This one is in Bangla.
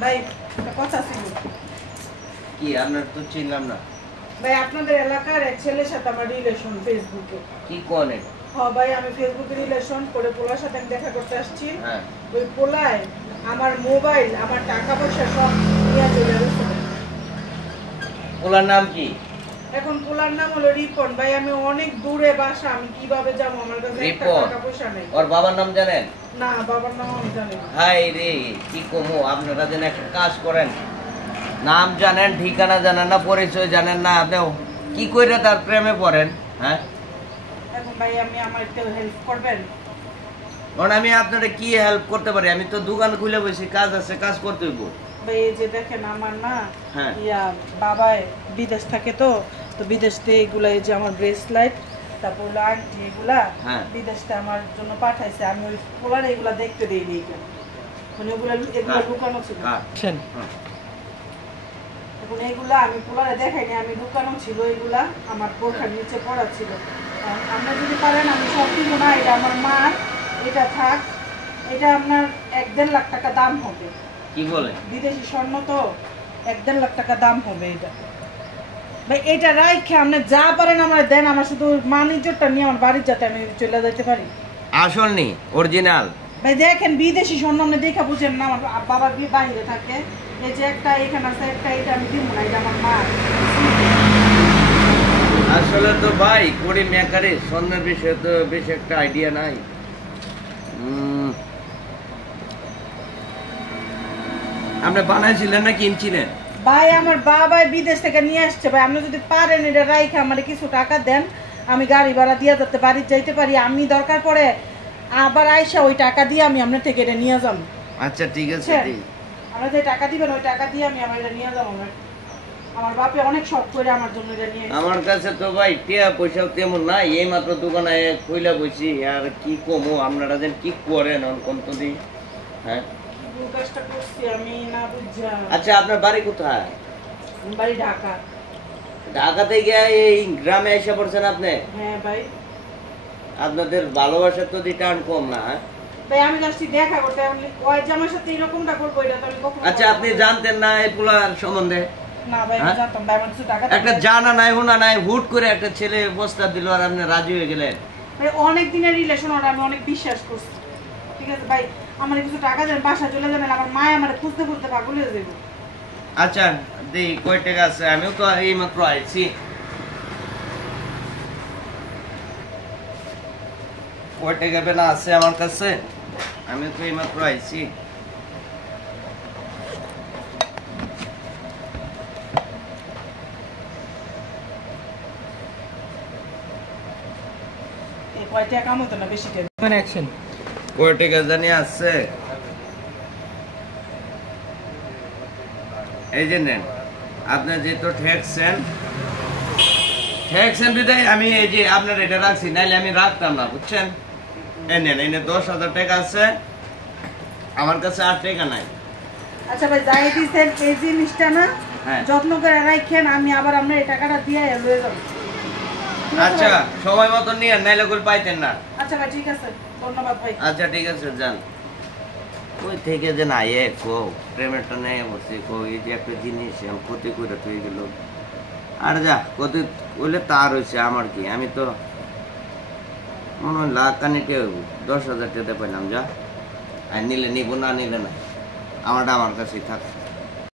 ভাই একটা কথা ছিল। কি আপনার তো চিনলাম না ভাই আপনাদের এলাকার এক ছেলের সাথে আমার রিলেশন ফেসবুকে। কি কোনে? হ্যাঁ ভাই আমি ফেসবুকে রিলেশন করে পোলার সাথে আমি দেখা করতে আসছি। হ্যাঁ ওই পোলায় আমার মোবাইল আমার টাকা পয়সা সব নিয়ে চলে গেছে। পোলার নাম কি? এখন পোলার নাম হলো রিপন। ভাই আমি অনেক দূরে বাসা, আমি কিভাবে যাবো? আমার কাছে একটা টাকা পয়সা নেই। ওর বাবার নাম জানেন? না বাবার নাম আমি জানি না। হাই রে কি কমু, আপনারা যেন একটা কাজ করেন, নাম জানেন, ঠিকানা জানেন না, পরিচয় জানেন না, আপনি কি করে তার প্রেমে পড়েন? হ্যাঁ এখন ভাই আমি আমার একটু হেল্প করবেন? কারণ আমি আপনারা কি হেল্প করতে পারি? আমি তো দোকান খুলে বসি, কাজ আছে, কাজ করতে হইব। ভাই এই যে দেখেন আমার না হ্যাঁ বাবাই বিদেশ থাকে, তো বিদেশ থেকে এগুলা, এই যে আমার ব্রেসলেট, তারপর হলো আংটি, এগুলা বিদেশটা আমার জন্য পাঠাইছে। আমি ওই পোলার এগুলা দেখতে দেইনি, মানে এগুলা লুকানো ছিল। এখন এইগুলা আমি পোলারে দেখাইনি, আমি লুকানো ছিল, এগুলা আমার বোরখার নিচে পড়া ছিল। আমরা যদি পারেন আমি সব দিব না, এটা আমার মার, এটা থাক। এটা আপনার 1-1.5 লাখ টাকা দাম হবে। কি বলে? বিদেশি স্বর্ণ তো 1-1.5 লাখ টাকা দাম হবে এটা। ভাই এটা রাইখে আপনি যা পারেন আমার দেন, আমার শুধু মানিজ্যটা নিয়ে আমার বাড়ির যাতে আমি চলে যেতে পারি। আসল নি অরিজিনাল? ভাই দেখেন বিদেশি স্বর্ণ আপনি দেখা বুঝেন না, আমার বাবা বাইরে থাকে। এই যে একটা এখানে আছে, একটা এটা আমি দিব না, এটা আমার মা। আসলে তো ভাই করি মেকারে, স্বর্ণের বিষয়ে তো বেশি একটা আইডিয়া নাই। আপনি বানাইছিলেন না কিনছিলেন? ভাই আমার বাবা বিদেশ থেকে নিয়ে আসছে। ভাই আপনি যদি পারেন এটা রাইখে আমার কিছু টাকা দেন, আমি গাড়ি ভাড়া দিয়ে যাতে বাড়ি যাইতে পারি। আমি দরকার পড়ে আবার আইসা ওই টাকা দিয়ে আমি আপনার থেকে এটা নিয়ে যাবো। আচ্ছা ঠিক আছে, আমরা যে টাকা দিবেন ওই টাকা দিয়ে আমি আমার এটা নিয়ে যাবো। আমার বাপে অনেক শখ করে আমার জন্য এটা নিয়ে। আমার কাছে তো ভাই টিয়া পয়সাও তেমন নাই, এই মাত্র দোকানে খুইলা বসি, আর কি কমো, আপনারা যেন কি করেন কোন তো দিই। হ্যাঁ কাজটা করছি আমি না বুঝা। আচ্ছা আপনার বাড়ি কোথায়? বাড়ি ঢাকা। ঢাকাতে গিয়ে এই গ্রামে এসে পড়ছেন আপনি? হ্যাঁ ভাই। আপনাদের ভালোবাসার তো রিটার্ন কম না? ভাই আমি যাচ্ছি দেখা করতে, ওই জামার সাথে এরকমটা করবো এটা তো আমি কখনো। আচ্ছা আপনি জানতেন না এই পোলার সম্বন্ধে? না ভাই আমি জানতাম ভাই, আমার কিছু টাকা একটা জানা নাই হোনা নাই, হুট করে একটা ছেলে প্রস্তাব দিল আর আপনি রাজি হয়ে গেলেন। ভাই অনেক দিনের রিলেশন, আর আমি অনেক বিশ্বাস করছি। ঠিক আছে ভাই আমার কিছু টাকা দেন, বাসা চলে যাবেন, আমার মা আমার খুঁজতে খুঁজতে পাগল হয়ে যাবে। আচ্ছা দেই কয় টাকা আছে, আমিও তো এই মাত্র আইছি। কয় টাকা বেলা আছে আমার কাছে, আমি তো এই মাত্র আইছি। কয় টাকা কাম হতো না বেশি টাকা। কয় টাকা জানি আছে, এই যে নেন। আপনি যেহেতু ঠেকছেন বিদায় আমি এই যে আপনার এটা রাখছি, নাইলে আমি রাখতাম না, বুঝছেন? এই নেন, এই 10,000 টাকা আছে আমার কাছে, আর টাকা নাই। আচ্ছা ভাই যাই দিছেন এই জিনিসটা না যত্ন করে রাখেন, আমি আবার আপনার এই টাকাটা দিয়ে লয়ে যাব। আচ্ছা সময় মতো নিয়ে, নাইলে করে পাইতেন না। আচ্ছা ভাই ঠিক আছে, ধন্যবাদ ভাই। আচ্ছা ঠিক আছে যান। ওই থেকে যে না এ কো প্রেমেরটা নেই বসে কো, এই যে একটা জিনিস ক্ষতি করে তুই গেল, আর যা কত বললে তার হয়েছে, আমার কি, আমি তো মনে হয় লাখ কানিকে 10,000 টাকা পাইলাম, যা আর নিলে নিব, না নিলে না, আমারটা আমার কাছেই থাক।